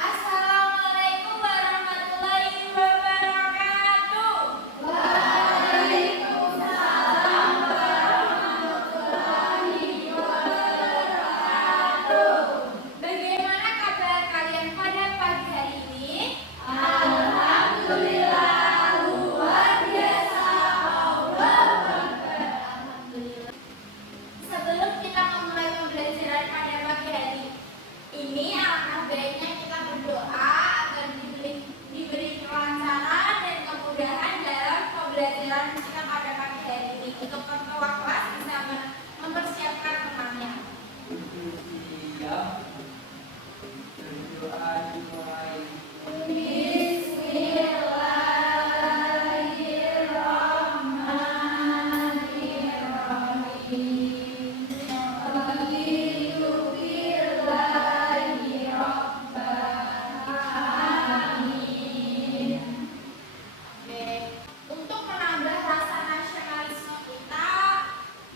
Assalamualaikum warahmatullahi wabarakatuh. Waalaikumsalam warahmatullahi wabarakatuh. Bagaimana kabar kalian pada pagi hari ini? Alhamdulillah, luar biasa. Allahu Akbar. Alhamdulillah. Sebelum kita memulai pembelajaran pada pagi hari ini, alangkah baiknya kita berdoa agar diberi kelancaran dan kemudahan dalam pembelajaran kita pada pagi hari ini. Untuk ketua kelas bisa mempersiapkan temannya. Siap. Berdoa dimulai. Bismillahirrahmanirrahim. Raditu billahi rabban. Amin. Oke, untuk menambah rasa nasionalisme kita,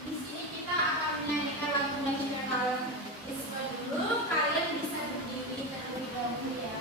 di sini kita akan menyanyikan lagu nasionalisme dulu. Kalian bisa berdiri terlebih dahulu ya.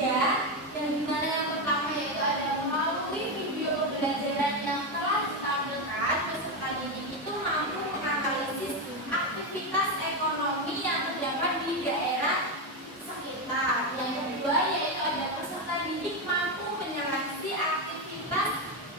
ketiga, yang dimana yang pertama yaitu ada melalui video pembelajaran yang telah ditampilkan, peserta didik itu mampu menganalisis aktivitas ekonomi yang terdapat di daerah sekitar. Yang kedua yaitu ada peserta didik mampu menyeleksi aktivitas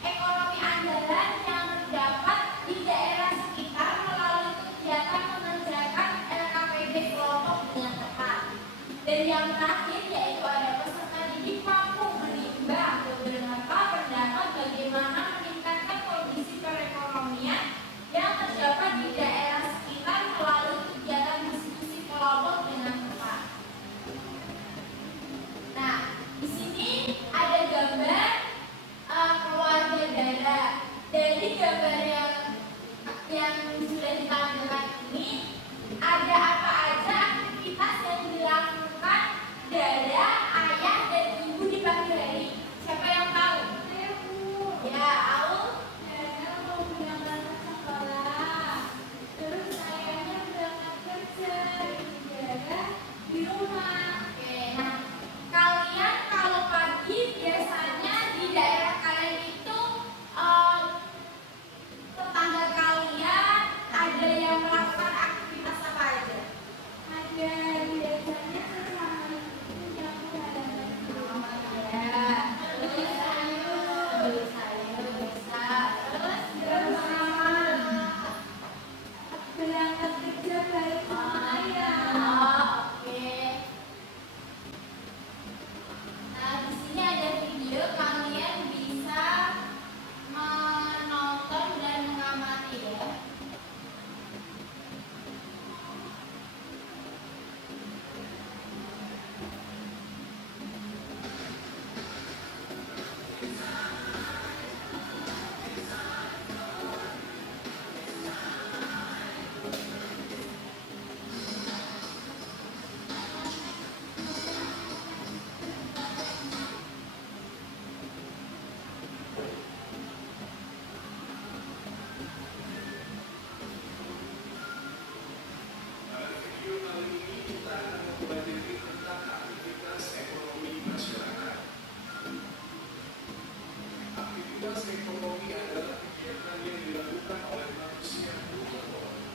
ekonomi andalan yang terdapat di daerah sekitar melalui kegiatan mengerjakan LKPD kelompok dengan tepat. Dan yang terakhir yaitu ada peserta didik mampu menimbang beberapa pendapat bagaimana meningkatkan kondisi perekonomian yang terdapat di daerah sekitar melalui kegiatan diskusi kelompok dengan tepat. Nah, di sini ada gambar keluarga darah. Dari gambar yang sudah ditampilkan ini, ada apa aja aktivitas yang dilakukan Dara, ayah, dan ibu di pagi hari? Siapa yang tahu? Ya, Aul. Dara mau berangkat ke sekolah. Terus ayahnya berangkat kerja. Dara di rumah. Oke, nah kalian kalau pagi biasanya di daerah kalian itu tetangga kalian ada yang melakukan aktivitas apa aja? Ada biasanya sesama menyapu halaman rumah ya. Beli sayur bisa. Terus bersama berangkat kerja bareng sama ayah. Oke. Nah, di sini ada video, kalian bisa menonton dan mengamati ya. Pada video kali ini kita akan mempelajari tentang aktivitas ekonomi masyarakat. Aktivitas ekonomi adalah kegiatan yang dilakukan oleh manusia untuk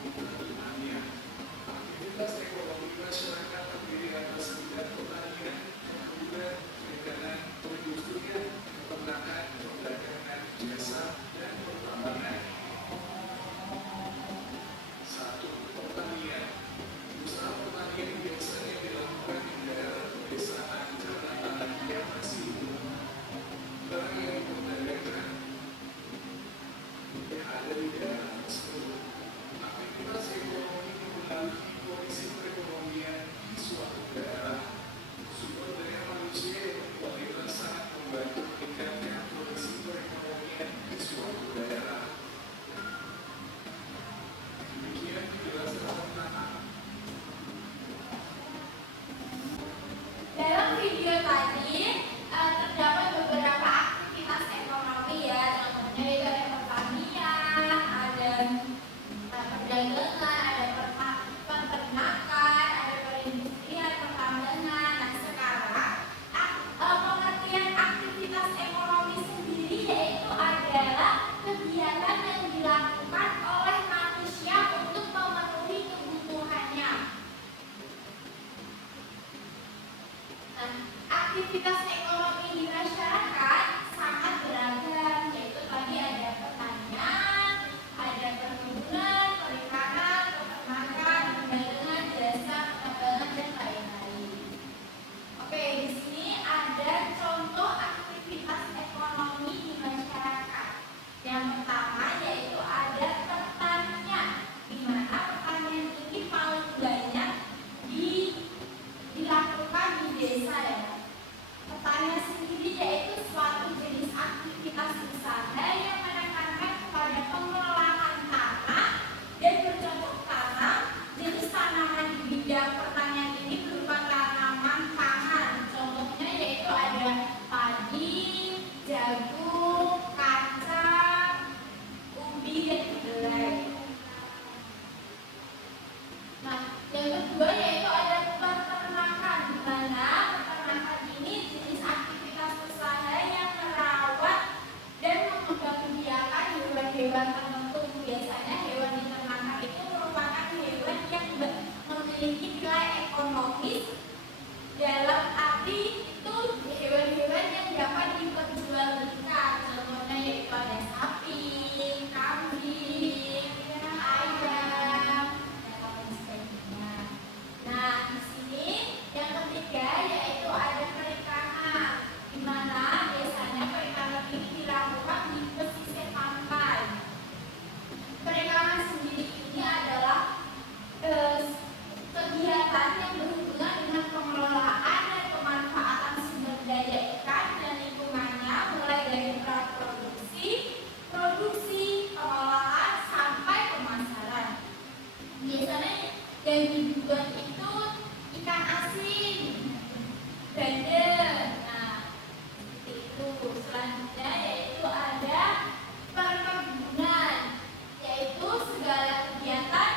kehidupannya. Aktivitas ekonomi masyarakat terdiri atas bidang pertanian, perkebunan, perikanan, perindustrian, peternakan, perdagangan, jasa, dan pertambangan. 1. Pertanian. Usaha pertanian biasanya dilakukan di daerah pedesaan karena tanahnya masih barang yang diperdagangkan yang ada di daerah tersebut. Aktivitas ekonomi mempengaruhi kondisi perekonomian di suatu daerah. Sumber daya manusia yang berkualitas sangat membantu meningkatkan kondisi perekonomian di suatu daerah. Demikian penjelasan tentang Dalam video tadi terdapat beberapa aktivitas ekonomi ya, contohnya itu ada pertanian, ada perdagangan, ada peternakan, ada perindustrian, pertambangan. Nah sekarang pengertian aktivitas ekonomi sendiri yaitu adalah kegiatan yang dilakukan oleh manusia untuk memenuhi kebutuhannya. Nah, aktivitas ekonomi di masyarakat sangat beragam, yaitu tadi ada pertanian, ada perkebunan, perikanan, peternakan, perdagangan, jasa, pertambangan, dan lain-lain. Oke, di sini ada contoh aktivitas ekonomi di masyarakat. Yang pertama yaitu ada pertanian, di mana pertanian ini paling banyak dilakukan di desa ya. Pertanian sendiri yaitu suatu jenis aktivitas usaha yang menekankan kepada pengelolaan tanah dan bercocok tanam. Jenis tanaman di bidang pertanian ini berupa tanaman pangan. Contohnya yaitu ada padi, jagung, kacang, ubi, dan kedelai. Nah, yang kedua yaitu ada peternakan, di mana peternakan ini Yang dibuat itu ikan asin, bandeng. Nah, seperti itu. Selanjutnya yaitu ada perkebunan, yaitu segala kegiatan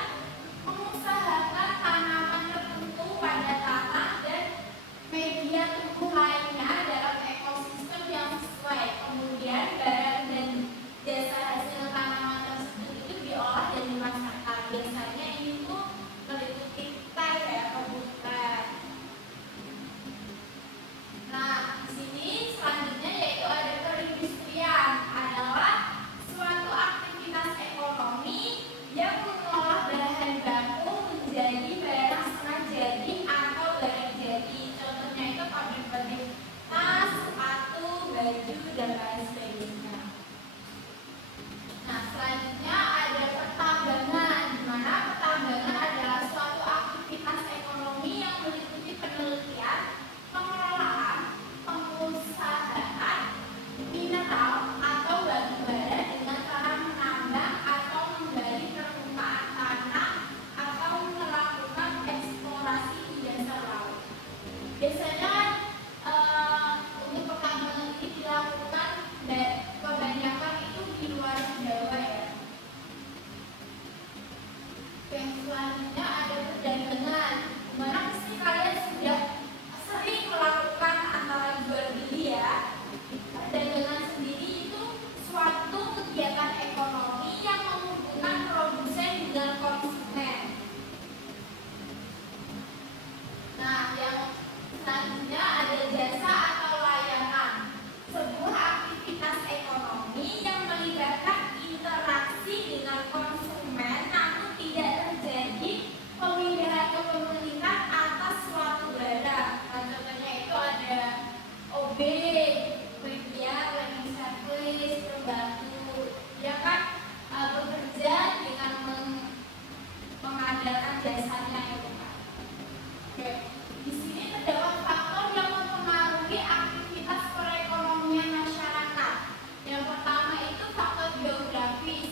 mengusahakan tanaman tertentu pada tanah dan media tumbuh lainnya dalam ekosistem yang sesuai. Kemudian barang dan jasa hasil tanaman tersebut itu diolah dan dimasarkan. Biasanya ini tuh meliputi teh ya, kebutuhan. Nah, di sini selanjutnya yaitu ada perindustrian, adalah suatu aktivitas ekonomi yang mengolah bahan baku menjadi barang setengah jadi atau barang jadi. Contohnya itu pabrik-pabrik tas, sepatu, baju, dan lain sebagainya. Nah, selanjutnya ada pertambangan, di mana pertambangan adalah suatu aktivitas ekonomi yang meliputi penelitian, pengelolaan, pengusahaan mineral atau batu bara dengan cara menambang atau menggali permukaan tanah atau melakukan eksplorasi di dasar laut. Biasanya untuk pertambangan ini dilakukan kebanyakan itu di luar Jawa ya. Yang selanjutnya ada perdagangan, dimana pasti kalian sudah sering melakukan antara jual beli ya. Perdagangan sendiri itu suatu kegiatan ekonomi yang menghubungkan produsen dengan konsumen. Nah, yang selanjutnya ada jasa atau layanan, sebuah aktivitas ekonomi yang melibatkan interaksi dengan konsumen namun tidak terjadi pemindahan kepemilikan atas suatu barang. Nah, contohnya itu ada OB, media, cleaning service, pembantu, ya kan bekerja dengan mengandalkan jasanya itu kan. Oke. Di sini terdapat faktor yang mempengaruhi aktivitas perekonomian masyarakat. Yang pertama itu faktor geografis.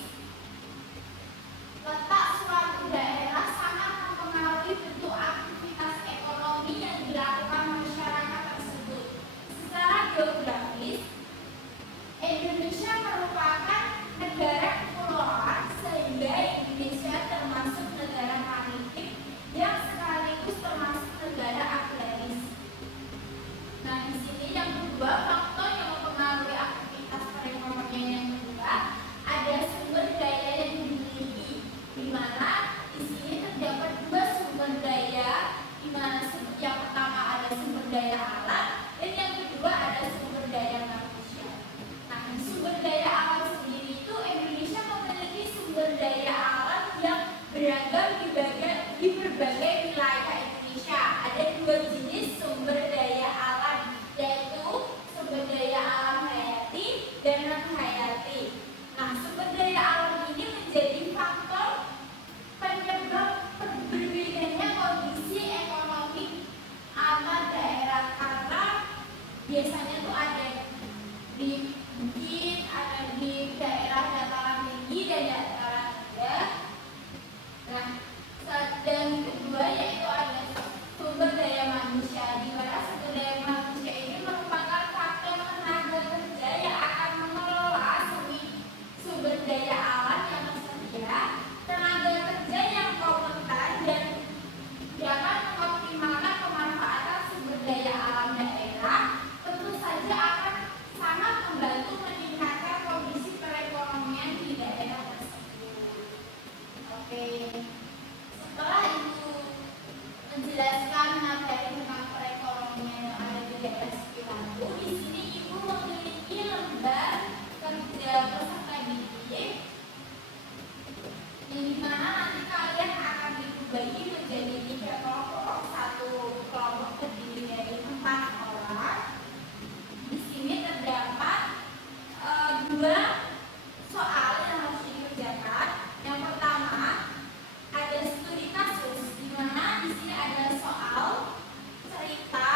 Letak suatu daerah sangat mempengaruhi bentuk aktivitas ekonomi yang dilakukan masyarakat tersebut. Secara geografis, Indonesia merupakan negara kepulauan sehingga Indonesia termasuk negara maritim yang sekaligus termasuk negara agraris. Nah, di sini yang kedua, faktor yang mempengaruhi aktivitas perekonomian yang kedua ada sumber daya yang dimiliki, di mana di sini terdapat dua sumber daya, di mana yang pertama ada sumber daya alam dan yang kedua ada sumber daya manusia. Nah, di sumber daya alam sendiri itu Indonesia memiliki sumber daya alam yang beragam di berbagai wilayah Indonesia. Ada dua jenis sumber daya alam, yaitu sumber daya alam hayati dan non hayati. Nah, sumber daya alam ini menjadi faktor penyebab berbedanya kondisi ekonomi antar daerah, karena biasanya tuh ada di bukit, ada di daerah dataran tinggi dan dataran rendah. Nah, dan kedua yaitu ada sumber daya manusia, di mana sumber daya manusia ini merupakan faktor tenaga kerja yang akan mengelola sumber daya alam yang tersedia, tenaga kerja yang kompeten dan dapat mengoptimalkan pemanfaatan sumber daya alam daerah, tentu saja akan sangat membantu meningkatkan kondisi perekonomian di daerah tersebut. Oke. Setelah itu menjelaskan materi tentang perekonomian yang ada di daerah sekitarku, di sini ibu memiliki lembar kerja peserta didik, yang dimana nanti kalian akan dibagi menjadi 3 kelompok. Satu kelompok terdiri dari 4 orang. Di sini terdapat 2 soal yang harus dikerjakan. Yang pertama ada studi kasus, di mana di sini ada soal cerita,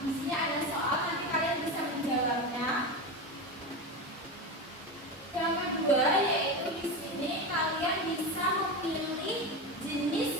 di sini ada soal, nanti kalian bisa menjawabnya. Yang kedua yaitu di sini kalian bisa memilih jenis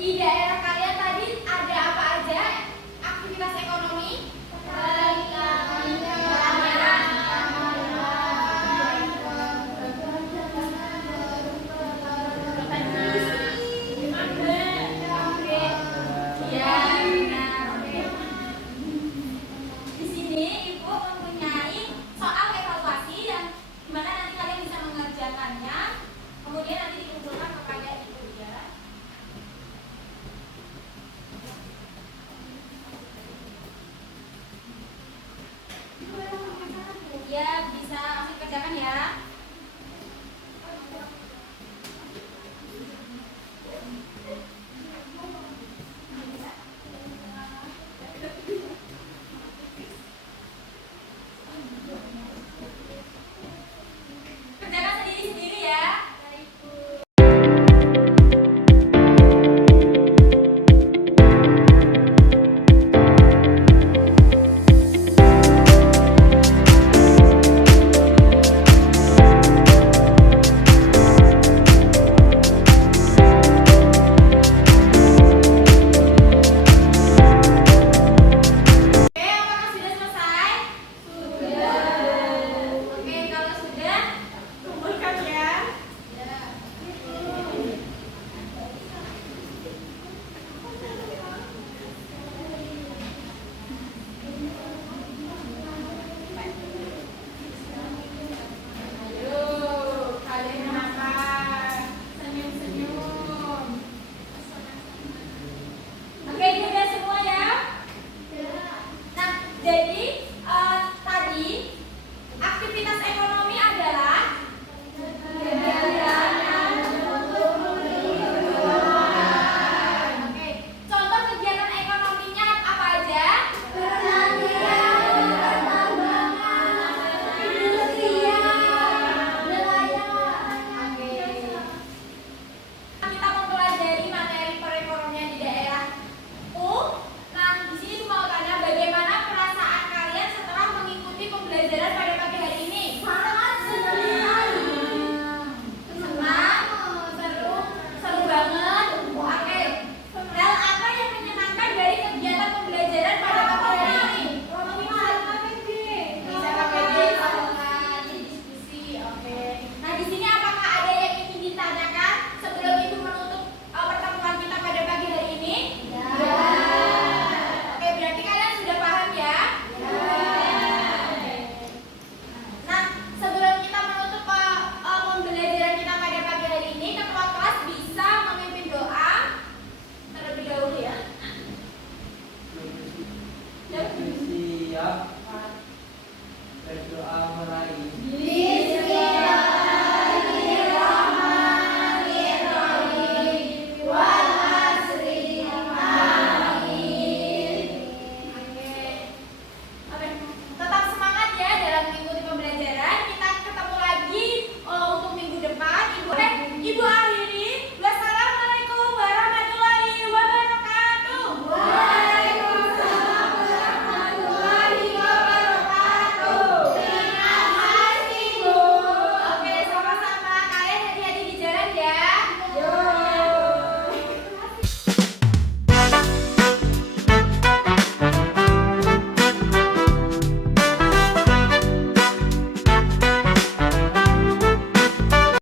di daerah